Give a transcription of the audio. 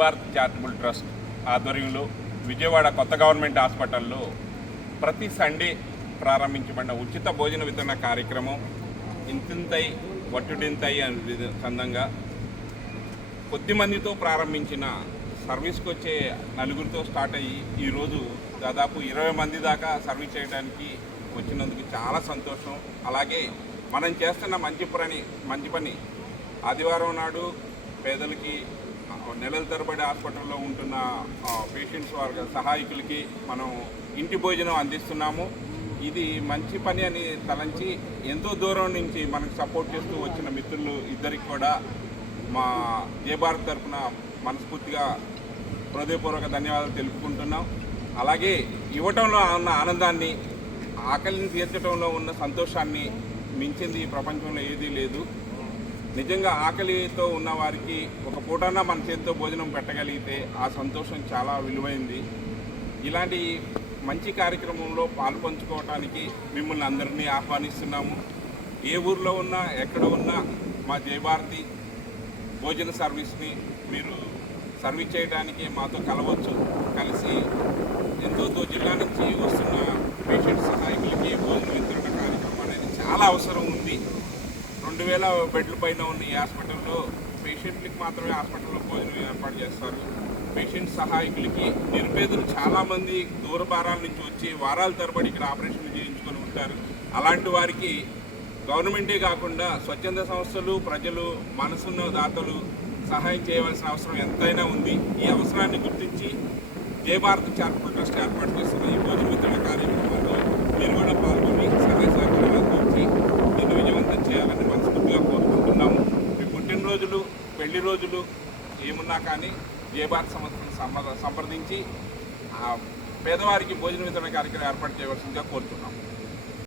Bharat charitable trust ఆధ్వర్యంలో విజయవాడ కొత్త government హాస్పిటల్లో ప్రతి సండే ప్రారంభించబడిన ఉచిత భోజన వితరణ కార్యక్రమం ఇంతింతై వట్టుడింతై అనే సందంగా కొద్ది మందితో ప్రారంభించిన సర్వీస్కి వచ్చే నలుగురితో స్టార్ట్ అయ్యి ఈరోజు దాదాపు 20 మంది దాకా సర్వీస్ చేయడానికి వచ్చినందుకు చాలా సంతోషం. అలాగే మనం చేస్తున్న మంచి పని ఆదివారం నాడు పేదలకి నెలల తరబడి హాస్పిటల్లో ఉంటున్న పేషెంట్స్ వారి సహాయకులకి మనం ఇంటి భోజనం అందిస్తున్నాము. ఇది మంచి పని అని తలంచి ఎంతో దూరం నుంచి మనకు సపోర్ట్ చేస్తూ వచ్చిన మిత్రులు ఇద్దరికి కూడా మా జై భారత్ తరఫున మనస్ఫూర్తిగా హృదయపూర్వక ధన్యవాదాలు తెలుపుకుంటున్నాం. అలాగే ఇవ్వటంలో ఉన్న ఆనందాన్ని, ఆకలిని తీర్చడంలో ఉన్న సంతోషాన్ని మించింది ఈ ప్రపంచంలో ఏదీ లేదు. నిజంగా ఆకలితో ఉన్న వారికి ఒక పూటన్నా మన చేతితో భోజనం పెట్టగలిగితే ఆ సంతోషం చాలా విలువైంది. ఇలాంటి మంచి కార్యక్రమంలో పాల్పంచుకోవడానికి మిమ్మల్ని అందరినీ ఆహ్వానిస్తున్నాము. ఏ ఊర్లో ఉన్నా ఎక్కడ ఉన్నా మా జై భారతి భోజన సర్వీస్ని మీరు సర్వీస్ చేయడానికి మాతో కలవచ్చు. కలిసి ఎంతో జిల్లా నుంచి వస్తున్న పేషెంట్ సహాయకులకి భోజన వితరణ కార్యక్రమం అనేది చాలా అవసరం ఉంది. 2000 బెడ్ల పైన ఉన్న ఈ హాస్పిటల్లో పేషెంట్లకి మాత్రమే హాస్పిటల్లో భోజనం ఏర్పాటు చేస్తారు. పేషెంట్ సహాయకులకి నిరుపేదలు చాలామంది దూర భారాల నుంచి వచ్చి వారాల తరబడి ఇక్కడ ఆపరేషన్లు చేయించుకొని ఉంటారు. అలాంటి వారికి గవర్నమెంటే కాకుండా స్వచ్ఛంద సంస్థలు, ప్రజలు, మనసున్న దాతలు సహాయం చేయవలసిన అవసరం ఎంతైనా ఉంది. ఈ అవసరాన్ని గుర్తించి జై భారత్ చారిటబుల్ ట్రస్ట్ ఏర్పాటు చేస్తున్న ఈ భోజన వితరణ కార్యక్రమంలో మీరు కూడా పాల్గొని సహాయ సహకారాలు అందించి దీన్ని విజయవంతం చేయాలని మనస్ఫూర్తిగా కోరుకుంటున్నాము. మీ పుట్టినరోజులు, పెళ్లి రోజులు ఏమున్నా కానీ జై భారత్ సంస్థను సంప్రదించి పేదవారికి భోజన వితరణ కార్యక్రమం ఏర్పాటు చేయవలసిందిగా కోరుతున్నాము.